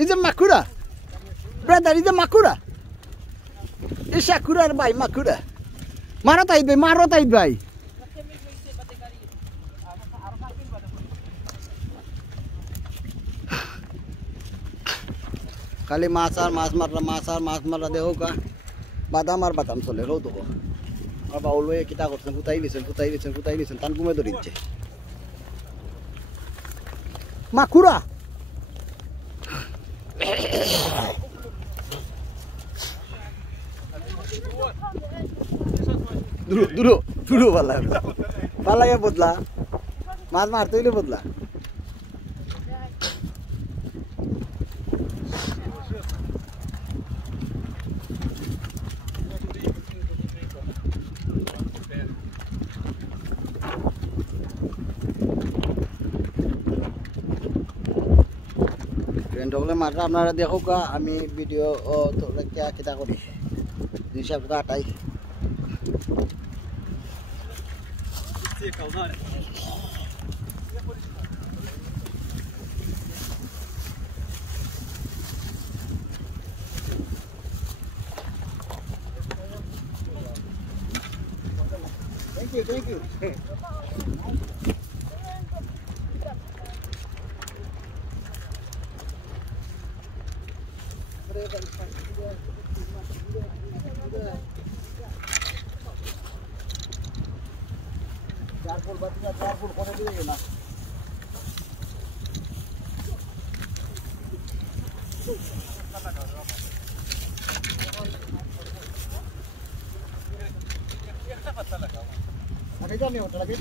It's a makura. Brother, it's a makura. It's a makura bhai, makura. Maro taid bhai. खाली माछ मार देखो का बादाम चले रो तो अब बाउल किता करछन कुताइलिसन तान कुमे धरिছে माकुरा दुरो वाला या बदला माछ मारतैले बदला मात्रा अपनारा देखो का आमी वीडियो तो क्या किता करी हिसाब का आटाई थैंक यू चार फुट फोटो दीजिए ना अरे क्या नहीं होता लगे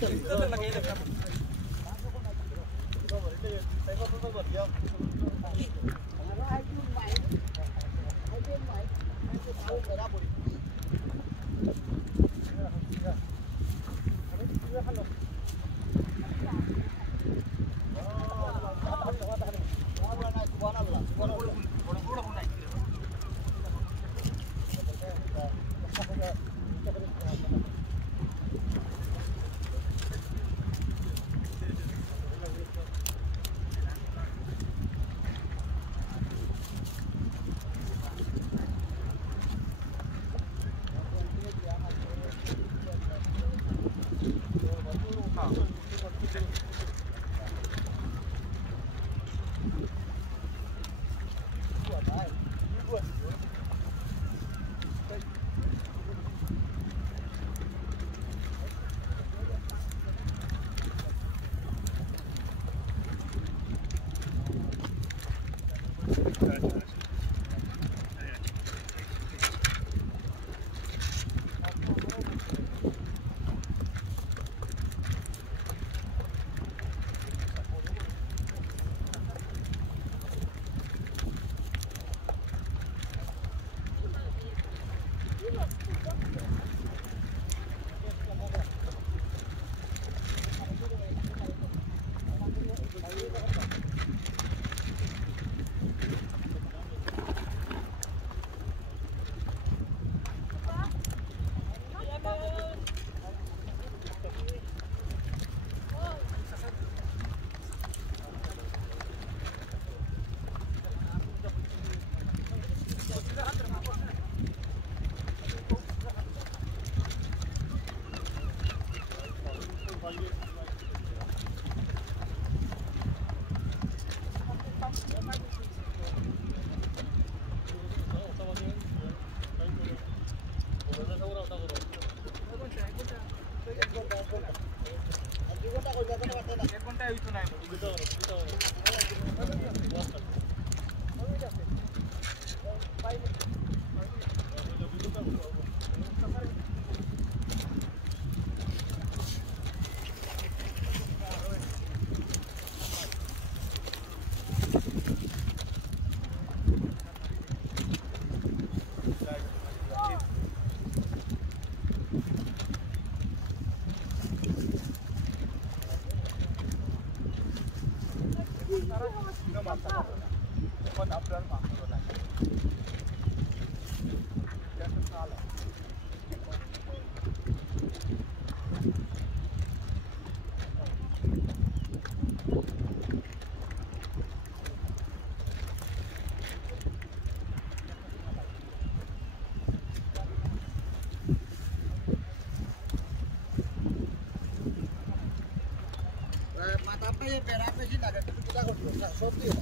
বেড়া বেশি লাগে একটু পূজা করতে সব দিয়ে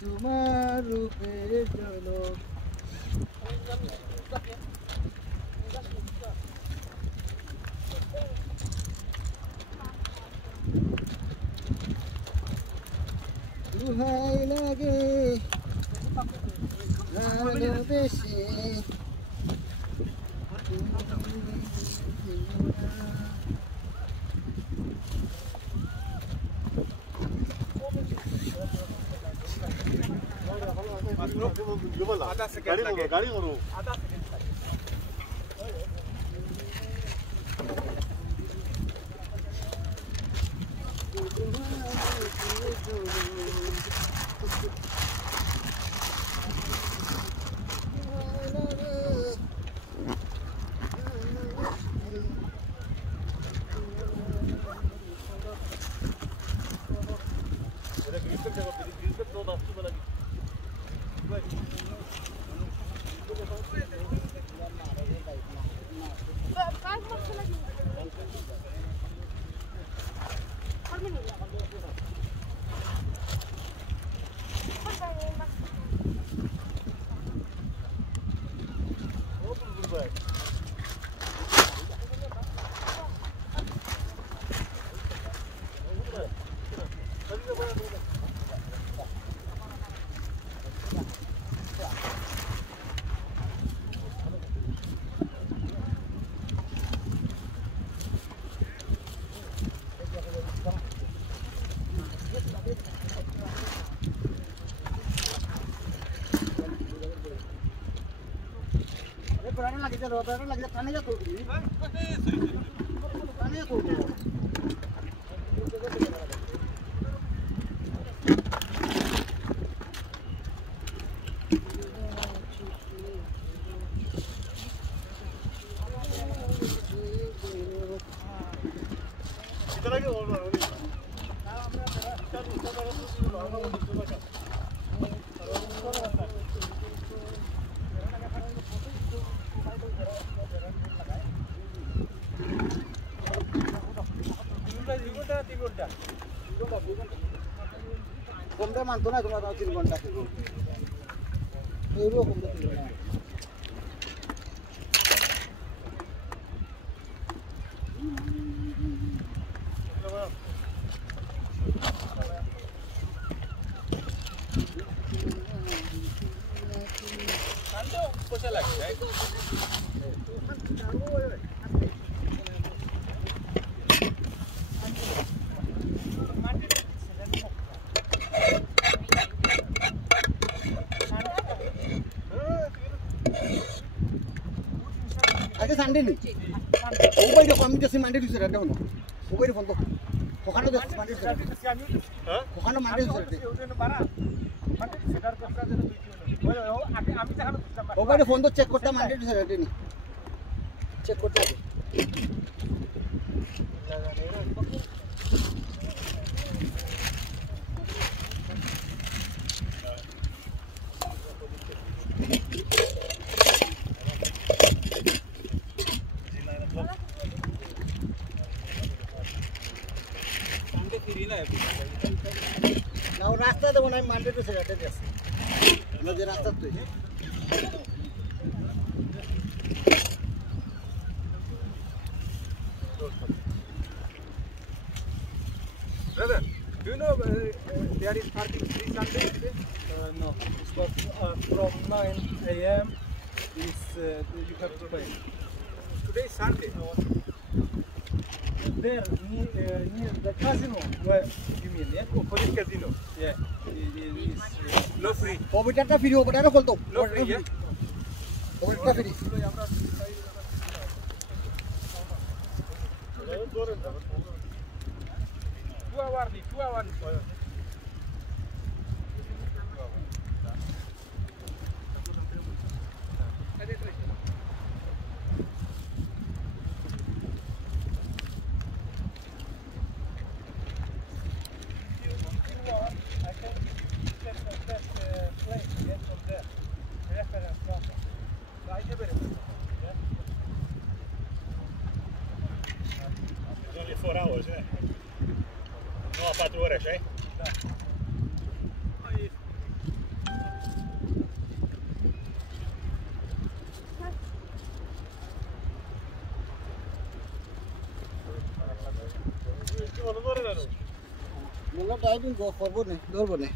তোমার রূপে জনক দুহাই লাগে ভালোবেসে गाड़ी करो lagi tanah jatuh ini. Tanah jatuh. Kita lagi orang ini. Komda manto na তোমরা তাও 3 ঘন্টা খেলো এইরো komda 3 ঘন্টা কান্দো পয়সা লাগে তাই আগে সানডে নি ওবাই দেখো আমি যাচ্ছি মানডে দিছে রাতে হলো ওবাই ফোন তো ওখানে যাচ্ছি মানডে দিছে হ্যাঁ ওখানে মানডে দিছে রাতে ওখানে পারা মানডে দিছে ডার আমরা যেন ওই আমি দেখানো ওবাই ফোন তো চেক করতে মানডে দিছে রাতে নি চেক করতে হবে ನಾವು ರಾಸ್ತಾ ದೇವ ನಾನು ಮಾಂಡೇಟು ಸರ್ ಅಟೆ ಜಾಸ್ತಿ ನಮಗೆ rasta ತೋಯಿ Brother, do you know there is parking free Sunday today? No, it's got, from 9 a.m. is you have to pay. Today is Sunday. There, near the casino. Where you mean? Yeah. Oh, police casino. Yeah. It's No free. ওবিটাটা free ওবিটাটা বলতো No free, yeah? ওবিটাটা free 2 hours, 2 hours. Only 4 hours, eh? 4 ore, așa-i? Da. Mula driving go forward ne, door bone.